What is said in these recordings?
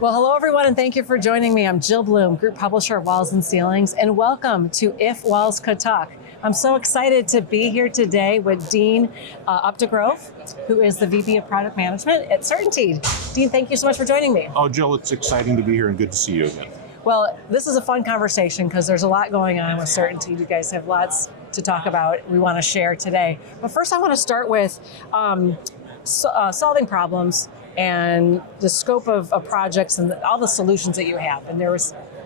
Well, hello everyone, and thank you for joining me. I'm Jill Bloom, Group Publisher of Walls and Ceilings, and welcome to If Walls Could Talk. I'm so excited to be here today with Dean Updegrove, who is the VP of Product Management at CertainTeed. Dean, thank you so much for joining me. Oh, Jill, it's exciting to be here and good to see you again. Well, this is a fun conversation because there's a lot going on with CertainTeed. You guys have lots to talk about, we want to share today. But first I want to start with solving problems and the scope of projects and all the solutions that you have. And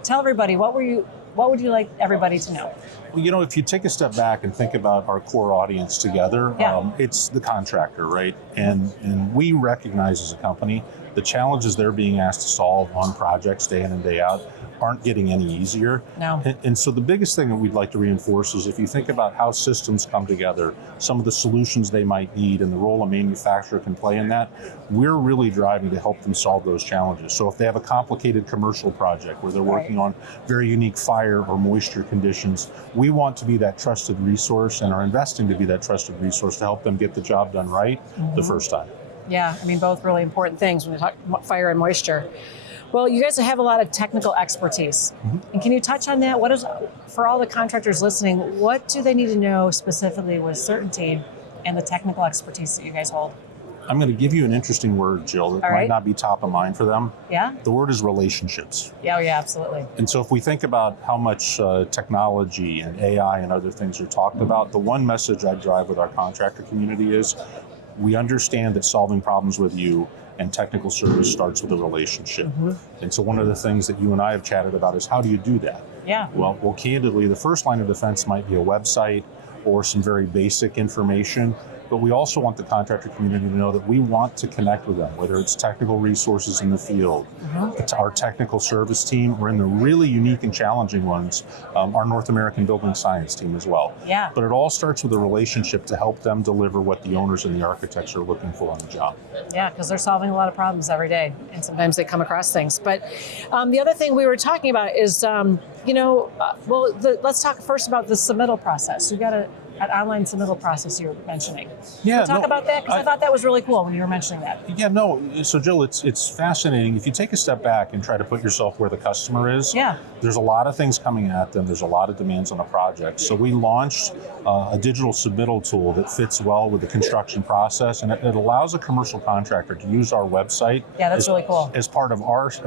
tell everybody, what would you like everybody to know? Well, if you take a step back and think about our core audience together, it's the contractor, right? And we recognize as a company the challenges they're being asked to solve on projects day in and day out aren't getting any easier. No. And so the biggest thing that we'd like to reinforce is if you think about how systems come together, some of the solutions they might need and the role a manufacturer can play in that, we're really driving to help them solve those challenges. So if they have a complicated commercial project where they're working on very unique fire or moisture conditions, we want to be that trusted resource and are investing to be that trusted resource to help them get the job done right the first time. Yeah, I mean, both really important things when we talk fire and moisture. Well, you guys have a lot of technical expertise. And can you touch on that? For all the contractors listening, what do they need to know specifically with CertainTeed and the technical expertise that you guys hold? I'm going to give you an interesting word, Jill, that might not be top of mind for them. Yeah? The word is relationships. Yeah, absolutely. And so if we think about how much technology and AI and other things are talked about, the one message I drive with our contractor community is we understand that solving problems with you and technical service starts with a relationship. And so one of the things that you and I have chatted about is how do you do that? Yeah. Well, candidly, the first line of defense might be a website or some very basic information, but we also want the contractor community to know that we want to connect with them, whether it's technical resources in the field, our technical service team, or in the really unique and challenging ones, our North American building science team as well. Yeah. But it all starts with a relationship to help them deliver what the owners and the architects are looking for on the job. Yeah, because they're solving a lot of problems every day, and sometimes they come across things. But the other thing we were talking about is, let's talk first about the submittal process. You've got an online submittal process you were mentioning. Yeah, talk about that, because I thought that was really cool when you were mentioning that. Yeah, no. So Jill, it's fascinating. If you take a step back and try to put yourself where the customer is, there's a lot of things coming at them. There's a lot of demands on a project. So we launched a digital submittal tool that fits well with the construction process, and it allows a commercial contractor to use our website really cool. as part of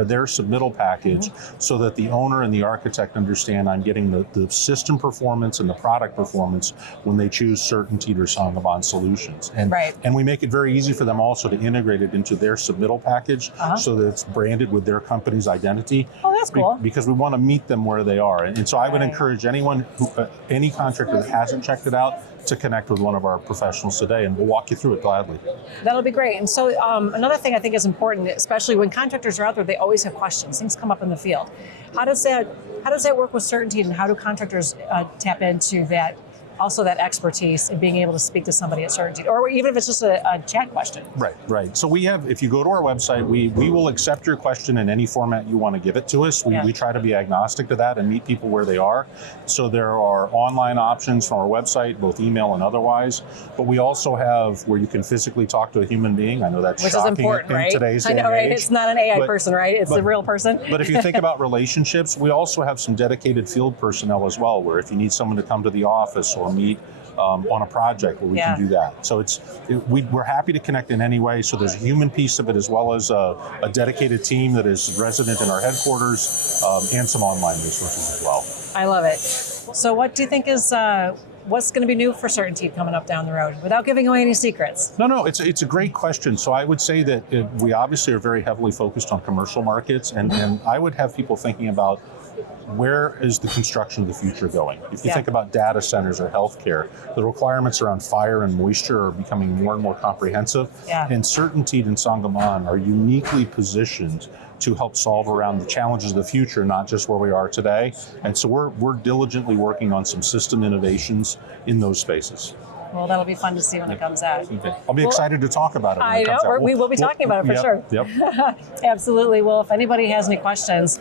their submittal package, so that the owner and the architect understand I'm getting the system performance and the product performance when they choose CertainTeed or Saint-Gobain solutions. And we make it very easy for them also to integrate it into their submittal package so that it's branded with their company's identity. Oh, that's cool. Because we want to meet them where they are. And so I would encourage anyone, any contractor that hasn't checked it out, to connect with one of our professionals today, and we'll walk you through it gladly. That'll be great. And so another thing I think is important, especially when contractors are out there, they always have questions. Things come up in the field. How does that work with CertainTeed, and how do contractors tap into that? Also that expertise in being able to speak to somebody at CertainTeed, or even if it's just a chat question. Right. So if you go to our website, we will accept your question in any format you want to give it to us. We try to be agnostic to that and meet people where they are. So there are online options from our website, both email and otherwise, but we also have where you can physically talk to a human being. I know that's Which shocking is important, in today's day I know, and right? age. It's not an AI person, right? It's a real person. But if you think about relationships, we also have some dedicated field personnel as well, where if you need someone to come to the office or meet on a project, where we can do that. So we're happy to connect in any way. So there's a human piece of it, as well as a dedicated team that is resident in our headquarters, and some online resources as well. I love it. So what do you think is what's going to be new for CertainTeed coming up down the road, without giving away any secrets? No, it's a great question. So I would say that we obviously are very heavily focused on commercial markets, and I would have people thinking about where is the construction of the future going? If you think about data centers or healthcare, the requirements around fire and moisture are becoming more and more comprehensive. And CertainTeed and Saint-Gobain are uniquely positioned to help solve around the challenges of the future, not just where we are today. And so we're diligently working on some system innovations in those spaces. Well, that'll be fun to see when it comes out. I'll be excited to talk about it when it comes out. We will be talking about it for sure. Absolutely. Well, if anybody has any questions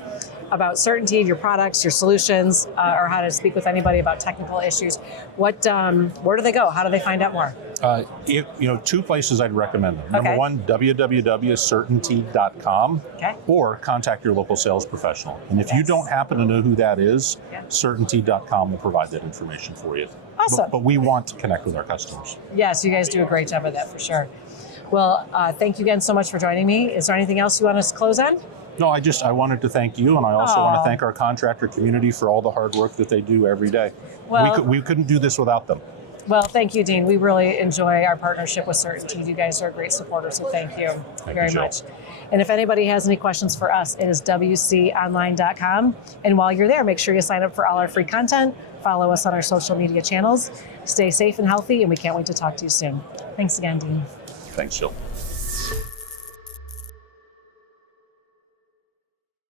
about CertainTeed, your products, your solutions, or how to speak with anybody about technical issues, where do they go? How do they find out more? Two places I'd recommend them. Number Okay. one, www.CertainTeed.com, Okay. or contact your local sales professional. And if you Yes. don't happen to know who that is, Yeah. CertainTeed.com will provide that information for you. Awesome. But we want to connect with our customers. Yes, you guys do a great job of that for sure. Well, thank you again so much for joining me. Is there anything else you want us to close on? No, I wanted to thank you, and I also want to thank our contractor community for all the hard work that they do every day. Well- we couldn't do this without them. Well, thank you, Dean. We really enjoy our partnership with CertainTeed. You guys are a great supporter, so thank you very Jill. much. And if anybody has any questions for us, it is wconline.com. And while you're there, make sure you sign up for all our free content, follow us on our social media channels, stay safe and healthy, and we can't wait to talk to you soon. Thanks again, Dean. Thanks, Jill.